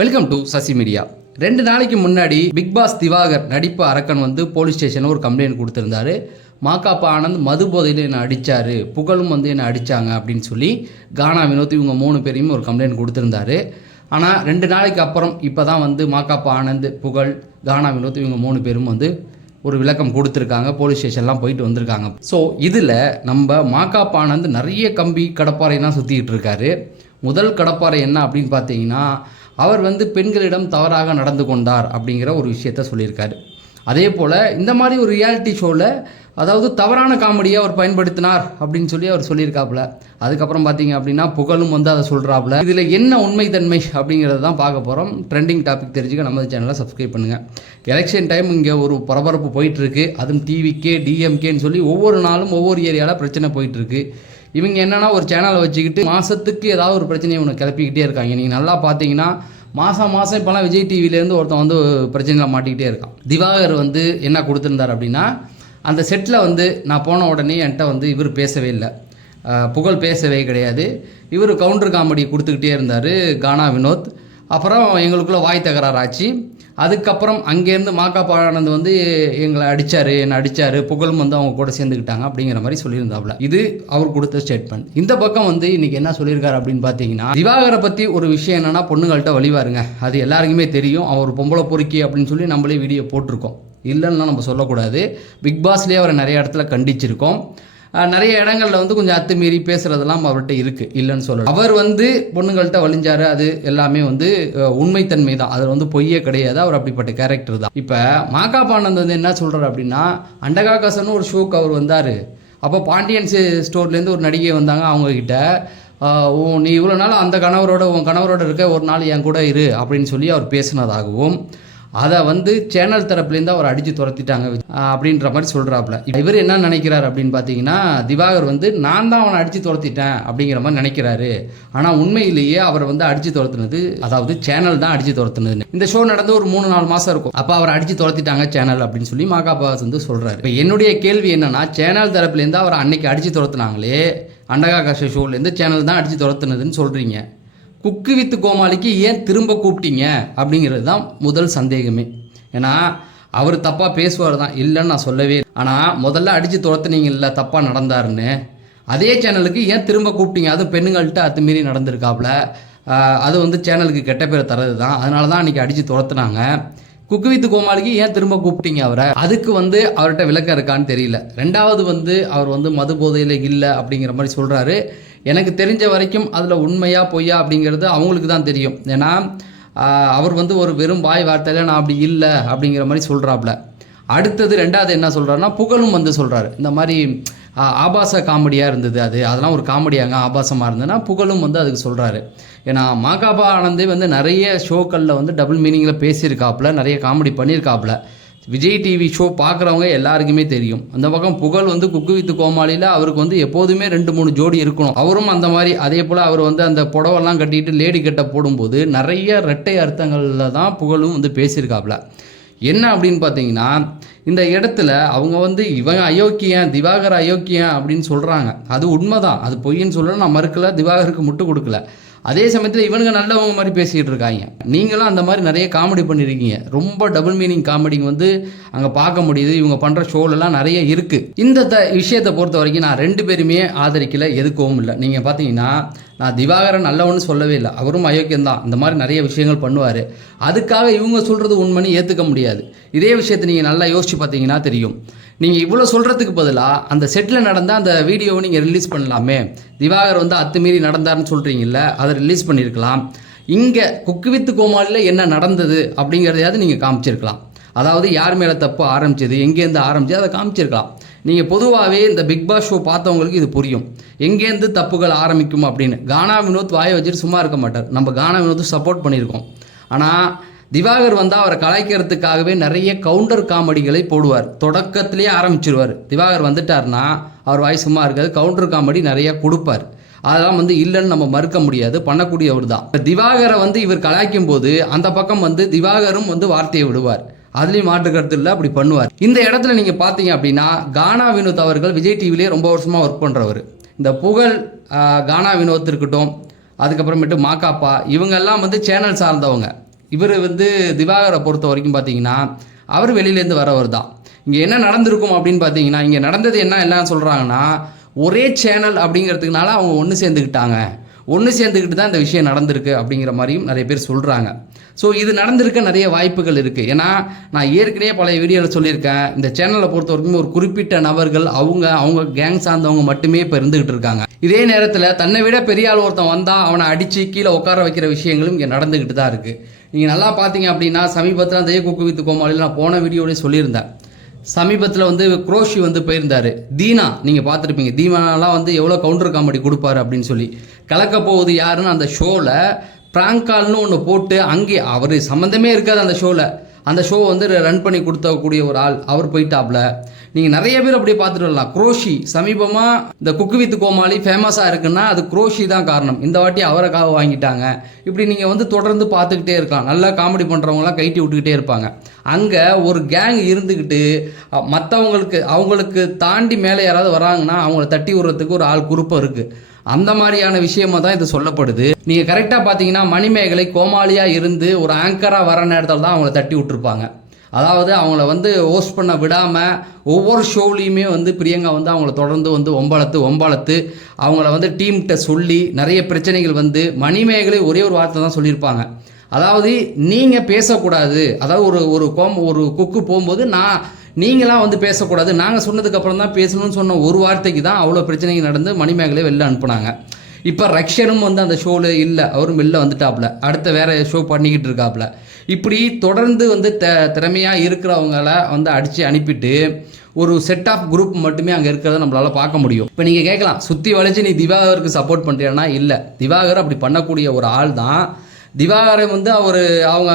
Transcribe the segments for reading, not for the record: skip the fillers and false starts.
Welcome to Sasi media. 2 நாளைக்கு முன்னாடி big pass Diwakar நடிப்பு அரக்கன் வந்து போலீஸ் ஸ்டேஷனில் ஒரு கம்ப்ளைண்ட் கொடுத்துருந்தாரு. மாகாப்பா ஆனந்த் மது போதையில் என்னை அடித்தார், புகழும் வந்து என்னை அடித்தாங்க அப்படின்னு சொல்லி கானா வினோத் இவங்க 3 பேரையும் ஒரு கம்ப்ளைண்ட் கொடுத்துருந்தாரு. ஆனால் 2 நாளைக்கு அப்புறம் இப்போ தான் வந்து மாகாப்பா ஆனந்த், புகழ், கானா வினோத் இவங்க 3 பேரும் வந்து ஒரு விளக்கம் கொடுத்துருக்காங்க. போலீஸ் ஸ்டேஷன்லாம் போயிட்டு வந்திருக்காங்க. ஸோ இதில் நம்ம மாகாப்பா ஆனந்த் நிறைய கம்பி கடப்பாறையெல்லாம் சுற்றிக்கிட்டு இருக்காரு. முதல் கடப்பாறை என்ன அப்படின்னு பார்த்தீங்கன்னா, அவர் வந்து பெண்களிடம் தவறாக நடந்து கொண்டார் அப்படிங்கிற ஒரு விஷயத்த சொல்லியிருக்காரு. அதே போல் இந்த மாதிரி ஒரு ரியாலிட்டி ஷோவில் அதாவது தவறான காமெடியை அவர் பயன்படுத்தினார் அப்படின்னு சொல்லி அவர் சொல்லியிருக்காப்புல. அதுக்கப்புறம் பார்த்தீங்க அப்படின்னா புகழும் வந்து அதை சொல்கிறாப்புல. இதில் என்ன உண்மைத்தன்மை அப்படிங்கிறத தான் பார்க்க போகிறோம். ட்ரெண்டிங் டாபிக் தெரிஞ்சுக்க நம்ம சேனலை சப்ஸ்கிரைப் பண்ணுங்கள். எலெக்ஷன் டைம் இங்கே ஒரு பரபரப்பு போயிட்டுருக்கு. அதுவும் டிவிக்கே டிஎம்கேன்னு சொல்லி ஒவ்வொரு நாளும் ஒவ்வொரு ஏரியாவில் பிரச்சனை போயிட்டுருக்கு. இவங்க என்னென்னா ஒரு சேனலை வச்சுக்கிட்டு மாதத்துக்கு ஏதாவது ஒரு பிரச்சனையை ஒன்று கிளப்பிக்கிட்டே இருக்காங்க. நீங்கள் நல்லா பார்த்தீங்கன்னா மாதம் இப்போலாம் விஜய் டிவிலேருந்து ஒருத்தன் வந்து பிரச்சனையில் மாட்டிக்கிட்டே இருக்கான். திவாகர் வந்து என்ன கொடுத்துருந்தார் அப்படின்னா, அந்த செட்டில் வந்து நான் போன உடனே என்கிட்ட வந்து இவர் பேசவே இல்லை, புகழ் பேசவே கிடையாது. இவர் கவுண்டர் காமெடி கொடுத்துக்கிட்டே இருந்தார் கானா வினோத். அப்புறம் எங்களுக்குள்ளே வாய் தகராறு ஆச்சு. அதுக்கப்புறம் அங்கேருந்து மாகாப்பா ஆனந்த் வந்து என்னை அடித்தார், புகழும் வந்து அவங்க கூட சேர்ந்துக்கிட்டாங்க அப்படிங்கிற மாதிரி சொல்லியிருந்தாப்புல. இது அவர் கொடுத்த ஸ்டேட்மெண்ட். இந்த பக்கம் வந்து இன்றைக்கி என்ன சொல்லியிருக்காரு அப்படின்னு பார்த்தீங்கன்னா, திவாகரை பற்றி ஒரு விஷயம் என்னென்னா, பொண்ணுங்கள்கிட்ட வழிவாருங்க, அது எல்லாருக்குமே தெரியும். அவர் பொம்பளை பொறுக்கி அப்படின்னு சொல்லி நம்மளே வீடியோ போட்டிருக்கோம். இல்லைன்னா நம்ம சொல்லக்கூடாது. பிக் பாஸ்லேயே அவரை நிறைய இடத்துல கண்டிச்சிருக்கோம். நிறைய இடங்களில் வந்து கொஞ்சம் அத்துமீறி பேசுகிறதெல்லாம் அவர்கிட்ட இருக்குது, இல்லைன்னு சொல்லலாம். அவர் வந்து பொண்ணுங்கள்கிட்ட வலிஞ்சார், அது எல்லாமே வந்து உண்மைத்தன்மை தான், அது வந்து பொய்யே கிடையாது. அவர் அப்படிப்பட்ட கேரக்டர் தான். இப்போ மாகாப்பா ஆனந்த் வந்து என்ன சொல்கிறார் அப்படின்னா, அண்டகாகாசன்னு ஒரு ஷோக்கு அவர் வந்தார். அப்போ பாண்டியன் ஸ்டோர்லேருந்து ஒரு நடிகை வந்தாங்க. அவங்கக்கிட்ட நீ இவ்வளோ நாள் அந்த உன் கணவரோட இருக்க, ஒரு நாள் என் கூட இரு அப்படின்னு சொல்லி அவர் பேசினதாகவும், அதை வந்து சேனல் தரப்புலேருந்து அவர் அடித்து துரத்திட்டாங்க அப்படின்ற மாதிரி சொல்கிறாப்புல. இவர் என்ன நினைக்கிறார் அப்படின்னு பார்த்தீங்கன்னா, திவாகர் வந்து நான் தான் அவனை அடித்து துரத்திட்டேன் அப்படிங்கிற மாதிரி நினைக்கிறாரு. ஆனால் உண்மையிலேயே அவர் வந்து அடித்து துரத்துனது, அதாவது சேனல் தான் அடித்து துரத்துனது. இந்த ஷோ நடந்து ஒரு 3-4 மாதம் இருக்கும். அப்போ அவர் அடித்து துரத்திட்டாங்க சேனல் அப்படின்னு சொல்லி மாகாப்பா வந்து சொல்கிறாரு. இப்போ என்னுடைய கேள்வி என்னன்னா, சேனல் தரப்புலேருந்து அவர் அன்னைக்கு அடித்து துரத்துனாங்களே, அண்டகாகாஷ ஷோலேருந்து சேனல் தான் அடித்து துரத்துனதுன்னு சொல்கிறீங்க. குக்கு வித் கோமாளிக்கு ஏன் திரும்ப கூப்பிட்டீங்க அப்படிங்கிறது தான் முதல் சந்தேகமே. ஏன்னா அவர் தப்பாக பேசுவார் தான், இல்லைன்னு நான் சொல்லவே. ஆனால் முதல்ல அடித்து துரத்துனீங்கல்ல தப்பாக நடந்தாருன்னு, அதே சேனலுக்கு ஏன் திரும்ப கூப்பிட்டீங்க? அதுவும் பெண்ணுங்கள்கிட்ட அத்துமீறி நடந்திருக்காப்புல. அது வந்து சேனலுக்கு கெட்ட பேரை தரது தான். அதனால தான் அன்றைக்கி அடித்து துரத்துனாங்க. குக்கு வித் கோமாளிக்கு ஏன் திரும்ப கூப்பிட்டீங்க அவரை? அதுக்கு வந்து அவர்கிட்ட விளக்கம் இருக்கான்னு தெரியல. 2வது வந்து அவர் வந்து மது போதையில் இல்லை அப்படிங்கிற மாதிரி சொல்கிறாரு. எனக்கு தெரிஞ்ச வரைக்கும் அதில் உண்மையா பொய்யா அப்படிங்கிறது அவங்களுக்கு தான் தெரியும். ஏன்னா அவர் வந்து ஒரு வெறும் வாய் வார்த்தையில் நான் அப்படி இல்லை அப்படிங்கிற மாதிரி சொல்கிறாப்புல. அடுத்தது 2வது என்ன சொல்கிறாருன்னா, புகழும் வந்து சொல்கிறாரு, இந்த மாதிரி ஆபாச காமெடியாக இருந்தது, அதெல்லாம் ஒரு காமெடியாங்க ஆபாசமாக இருந்ததுன்னா புகழும் வந்து அதுக்கு சொல்கிறாரு. ஏன்னா மாகாப்பா ஆனந்தே வந்து நிறைய ஷோக்களில் வந்து டபுள் மீனிங்கில் பேசியிருக்காப்புல, நிறைய காமெடி பண்ணியிருக்காப்புல. விஜய் டிவி ஷோ பார்க்குறவங்க எல்லாருக்குமே தெரியும். அந்த பக்கம் புகழ் வந்து குக்கு வித் கோமாளியில் அவருக்கு வந்து எப்போதுமே 2-3 ஜோடி இருக்கணும். அவரும் அந்த மாதிரி. அதே போல் அவர் வந்து அந்த புடவெல்லாம் கட்டிட்டு லேடி கட்ட போடும்போது நிறைய இரட்டை அர்த்தங்களில் தான் புகழும் வந்து பேசியிருக்காப்புல. என்ன அப்படின்னு பார்த்தீங்கன்னா, இந்த இடத்துல அவங்க வந்து இவன் அயோக்கியன், திவாகர் அயோக்கியன் அப்படின்னு சொல்கிறாங்க. அது உண்மைதான், அது பொய்ன்னு சொல்லணும், நான் மறுக்கல, திவாகருக்கு முட்டு கொடுக்கல. அதே சமயத்தில் இவனுங்க நல்லவங்க மாதிரி பேசிகிட்டு இருக்காங்க. நீங்களும் அந்த மாதிரி நிறைய காமெடி பண்ணியிருக்கீங்க. ரொம்ப டபுள் மீனிங் காமெடிங்க வந்து அங்கே பார்க்க முடியுது. இவங்க பண்ணுற ஷோலெல்லாம் நிறைய இருக்குது. இந்த விஷயத்தை பொறுத்த வரைக்கும் நான் 2 பேருமே ஆதரிக்கலை, எதுக்கவும் இல்லை. நீங்கள் பார்த்தீங்கன்னா நான் திவாகரன் நல்லவன்னு சொல்லவே இல்லை, அவரும் அயோக்கியந்தான், இந்த மாதிரி நிறைய விஷயங்கள் பண்ணுவார். அதுக்காக இவங்க சொல்கிறது உண்மைன்னு ஏற்றுக்க முடியாது. இதே விஷயத்தை நீங்கள் நல்லா யோசிச்சு பார்த்தீங்கன்னா தெரியும். நீங்கள் இவ்வளோ சொல்கிறதுக்கு பதிலாக அந்த செட்டில் நடந்த அந்த வீடியோவை நீங்கள் ரிலீஸ் பண்ணலாமே. திவாகர் வந்து அத்துமீறி நடந்தார்னு சொல்கிறீங்கல்ல, அதை ரிலீஸ் பண்ணியிருக்கலாம். இங்கே குக்கு வித் கோமாளியில் என்ன நடந்தது அப்படிங்கிறதையாவது நீங்கள் காமிச்சிருக்கலாம். அதாவது யார் மேலே தப்பு ஆரம்பிச்சது, எங்கேருந்து ஆரம்பிச்சது, அதை காமிச்சிருக்கலாம். நீங்கள் பொதுவாகவே இந்த பிக் பாஸ் ஷோ பார்த்தவங்களுக்கு இது புரியும், எங்கேருந்து தப்புகள் ஆரம்பிக்கும் அப்படின்னு. கானா வினோத் வாயை வச்சுட்டு சும்மா இருக்க மாட்டார். நம்ம கானா வினோத் சப்போர்ட் பண்ணியிருக்கோம். ஆனால் திவாகர் வந்தால் அவரை கலாய்க்கிறதுக்காகவே நிறைய கவுண்டர் காமெடிகளை போடுவார். தொடக்கத்திலேயே ஆரம்பிச்சிருவார். திவாகர் வந்துட்டார்னா அவர் வாய் சும்மா இருக்காது, கவுண்டர் காமெடி நிறைய கொடுப்பார். அதெல்லாம் வந்து இல்லைன்னு நம்ம மறுக்க முடியாது, பண்ணக்கூடியவர் தான். திவாகரை வந்து இவர் கலாய்க்கும் போது அந்த பக்கம் வந்து திவாகரும் வந்து வார்த்தையை விடுவார். அதுலேயும் மாற்று கருத்து இல்லை, அப்படி பண்ணுவார். இந்த இடத்துல நீங்கள் பார்த்தீங்க அப்படின்னா, கானா வினோத் அவர்கள் விஜய் டிவிலே ரொம்ப வருஷமாக ஒர்க் பண்ணுறவர். இந்த புகழ், கானா வினோத் இருக்கட்டும், அதுக்கப்புறமேட்டு மாகாப்பா, இவங்கெல்லாம் வந்து சேனல் சார்ந்தவங்க. இவர் வந்து திவாகரை பொறுத்த வரைக்கும் பார்த்தீங்கன்னா அவர் வெளியிலேருந்து வரவர் தான். இங்கே என்ன நடந்திருக்கும் அப்படின்னு பார்த்தீங்கன்னா, இங்கே நடந்தது என்ன சொல்கிறாங்கன்னா, ஒரே சேனல் அப்படிங்கிறதுக்குனால அவங்க ஒன்று சேர்ந்துக்கிட்டு தான் இந்த விஷயம் நடந்திருக்கு அப்படிங்கிற மாதிரியும் நிறைய பேர் சொல்கிறாங்க. ஸோ இது நடந்திருக்க நிறைய வாய்ப்புகள் இருக்குது. ஏன்னா நான் ஏற்கனவே பழைய வீடியோவில் சொல்லியிருக்கேன், இந்த சேனலை பொறுத்த வரைக்கும் ஒரு குறிப்பிட்ட நபர்கள் அவங்க கேங் சார்ந்தவங்க மட்டுமே இப்போ இருந்துகிட்டு இருக்காங்க. இதே நேரத்தில் தன்னை விட பெரிய ஆள் ஒருத்தன் வந்தால் அவனை அடித்து கீழே உட்கார வைக்கிற விஷயங்களும் இங்கே நடந்துக்கிட்டு தான் இருக்குது. நீங்கள் நல்லா பார்த்தீங்க அப்படின்னா, சமீபத்தில் அந்த குக்கு வித் கோமாளியில் நான் போன வீடியோலேயே சொல்லியிருந்தேன். சமீபத்தில் வந்து குரோஷி வந்து போயிருந்தார். தீனா நீங்கள் பார்த்துருப்பீங்க, தீனாலாம் வந்து எவ்வளோ கவுண்டர் காமெடி கொடுப்பாரு அப்படின்னு சொல்லி. கலக்க போகுது யாருன்னு அந்த ஷோவில் ப்ராங்க் கால்னு ஒன்று போட்டு அங்கே அவர் சம்மந்தமே இருக்காது அந்த ஷோ வந்து ரன் பண்ணி கொடுத்தக்கூடிய ஒரு ஆள் அவர் போயிட்டாப்ல. நீங்கள் நிறைய பேர் அப்படியே பார்த்துட்டு வரலாம். குரோஷி சமீபமாக இந்த குக்கு வித் கோமாளி ஃபேமஸாக இருக்குன்னா அது குரோஷி தான் காரணம். இந்த வாட்டி அவரை காவு வாங்கிட்டாங்க. இப்படி நீங்கள் வந்து தொடர்ந்து பார்த்துக்கிட்டே இருக்கலாம். நல்லா காமெடி பண்ணுறவங்களாம் கைட்டி விட்டுக்கிட்டே இருப்பாங்க. அங்கே ஒரு கேங் இருந்துக்கிட்டு அவங்களுக்கு தாண்டி மேலே யாராவது வராங்கன்னா அவங்கள தட்டி விடுறதுக்கு ஒரு ஆள் குரூப்பம் இருக்குது. அந்த மாதிரியான விஷயமா தான் இது சொல்லப்படுது. நீங்கள் கரெக்டாக பார்த்தீங்கன்னா மணிமேகலை கோமாளியாக இருந்து ஒரு ஆங்கராக வர நேரத்தில் தான் அவங்கள தட்டி விட்டுருப்பாங்க. அதாவது அவங்கள வந்து ஹோஸ்ட் பண்ண விடாமல் ஒவ்வொரு ஷோவிலையுமே வந்து பிரியங்கா வந்து அவங்கள தொடர்ந்து வந்து ஒம்பாளத்து அவங்கள வந்து டீம்கிட்ட சொல்லி நிறைய பிரச்சனைகள் வந்து மணிமேகலை ஒரே ஒரு வார்த்தை தான் சொல்லியிருப்பாங்க. அதாவது நீங்கள் பேசக்கூடாது, அதாவது ஒரு குக்கு போகும்போது நீங்களாம் வந்து பேசக்கூடாது, நாங்கள் சொன்னதுக்கப்புறம் தான் பேசணும்னு சொன்ன ஒரு வார்த்தைக்கு தான் அவ்வளோ பிரச்சனைகள் நடந்து மணிமேகலை வெளில அனுப்புனாங்க. இப்போ ரக்ஷனும் வந்து அந்த ஷோவில் இல்லை, அவரும் வெளில வந்துட்டாப்புல, அடுத்த வேறு ஷோ பண்ணிக்கிட்டு இருக்காப்புல. இப்படி தொடர்ந்து வந்து திறமையாக இருக்கிறவங்கள வந்து அடித்து அனுப்பிட்டு ஒரு செட் ஆஃப் குரூப் மட்டுமே அங்கே இருக்கிறத நம்மளால் பார்க்க முடியும். இப்போ நீங்கள் கேட்கலாம், சுற்றி வளைச்சு நீ திவாகருக்கு சப்போர்ட் பண்ணுறியானா? இல்லை, திவாகர் அப்படி பண்ணக்கூடிய ஒரு ஆள் தான். திவாகரை வந்து அவங்க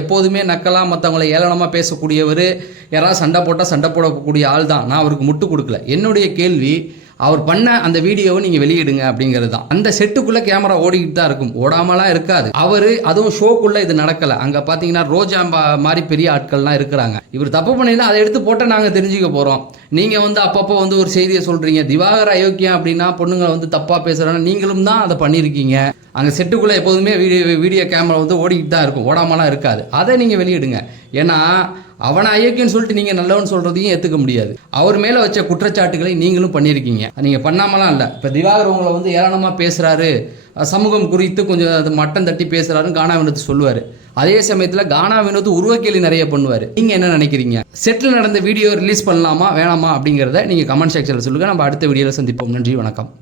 எப்போதுமே நக்கலாக மற்றவங்களை ஏளனமாக பேசக்கூடியவர், யாராவது சண்டை போட்டால் சண்டை போடக்கூடிய ஆள் தான். நான் அவருக்கு முட்டு கொடுக்கல. என்னுடைய கேள்வி, அவர் பண்ண அந்த வீடியோவை நீங்கள் வெளியிடுங்க அப்படிங்கிறது தான். அந்த செட்டுக்குள்ளே கேமரா ஓடிக்கிட்டு தான் இருக்கும், ஓடாமலாம் இருக்காது. அதுவும் ஷோக்குள்ளே இது நடக்கலை. அங்கே பார்த்தீங்கன்னா ரோஜா மாதிரி பெரிய ஆட்கள்லாம் இருக்கிறாங்க. இவர் தப்பு பண்ணியிருந்தா அதை எடுத்து போட்டால் நாங்கள் தெரிஞ்சுக்க போகிறோம். நீங்கள் வந்து அப்பப்போ வந்து ஒரு செய்தியை சொல்கிறீங்க, திவாகர் அயோக்கியம் அப்படின்னா பொண்ணுங்களை வந்து தப்பாக பேசுகிறாங்க, நீங்களும் தான் அதை பண்ணியிருக்கீங்க. அங்கே செட்டுக்குள்ளே எப்போதுமே வீடியோ கேமரா வந்து ஓடிக்கிட்டு தான் இருக்கும், ஓடாமலாம் இருக்காது. அதை நீங்கள் வெளியிடுங்க. ஏன்னா அவனை அயோக்கியன்னு சொல்லிட்டு நீங்கள் நல்லவன்னு சொல்கிறதையும் ஏற்றுக்க முடியாது. அவர் மேலே வச்ச குற்றச்சாட்டுகளை நீங்களும் பண்ணியிருக்கீங்க, நீங்கள் பண்ணாமலாம் இல்லை. இப்போ திவாகர் உங்களை வந்து ஏளனமாக பேசுகிறாரு, சமூகம் குறித்து கொஞ்சம் அது மட்டம் தட்டி பேசுகிறாருன்னு கானா வினோத் சொல்லுவார். அதே சமயத்தில் கானா வினோத் உருவக்கேலி நிறைய பண்ணுவார். நீங்கள் என்ன நினைக்கிறீங்க? செட்டில் நடந்த வீடியோ ரிலீஸ் பண்ணலாமா வேணாமா அப்படிங்கிறத நீங்கள் கமெண்ட் செக்ஷனில் சொல்லுங்கள். நம்ம அடுத்த வீடியோவில் சந்திப்போம். நன்றி, வணக்கம்.